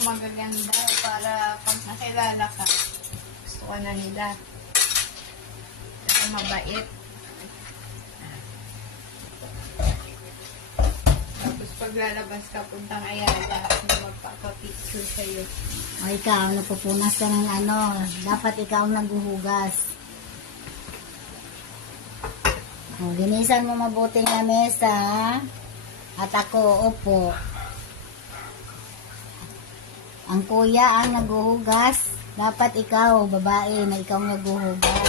magaganda para pag nakilala ka, gusto ka na nila. Kasi mabait. Tapos pag lalabas ka, puntang Ayala, magpapapicture sa'yo. O ikaw, napupunas ka ng dapat ikaw ang naghuhugas. O, linisan mo mabuting lamesa. At ako, upo. Ang kuya ang naghuhugas. Dapat ikaw, babae, na ikaw ang naghuhugas.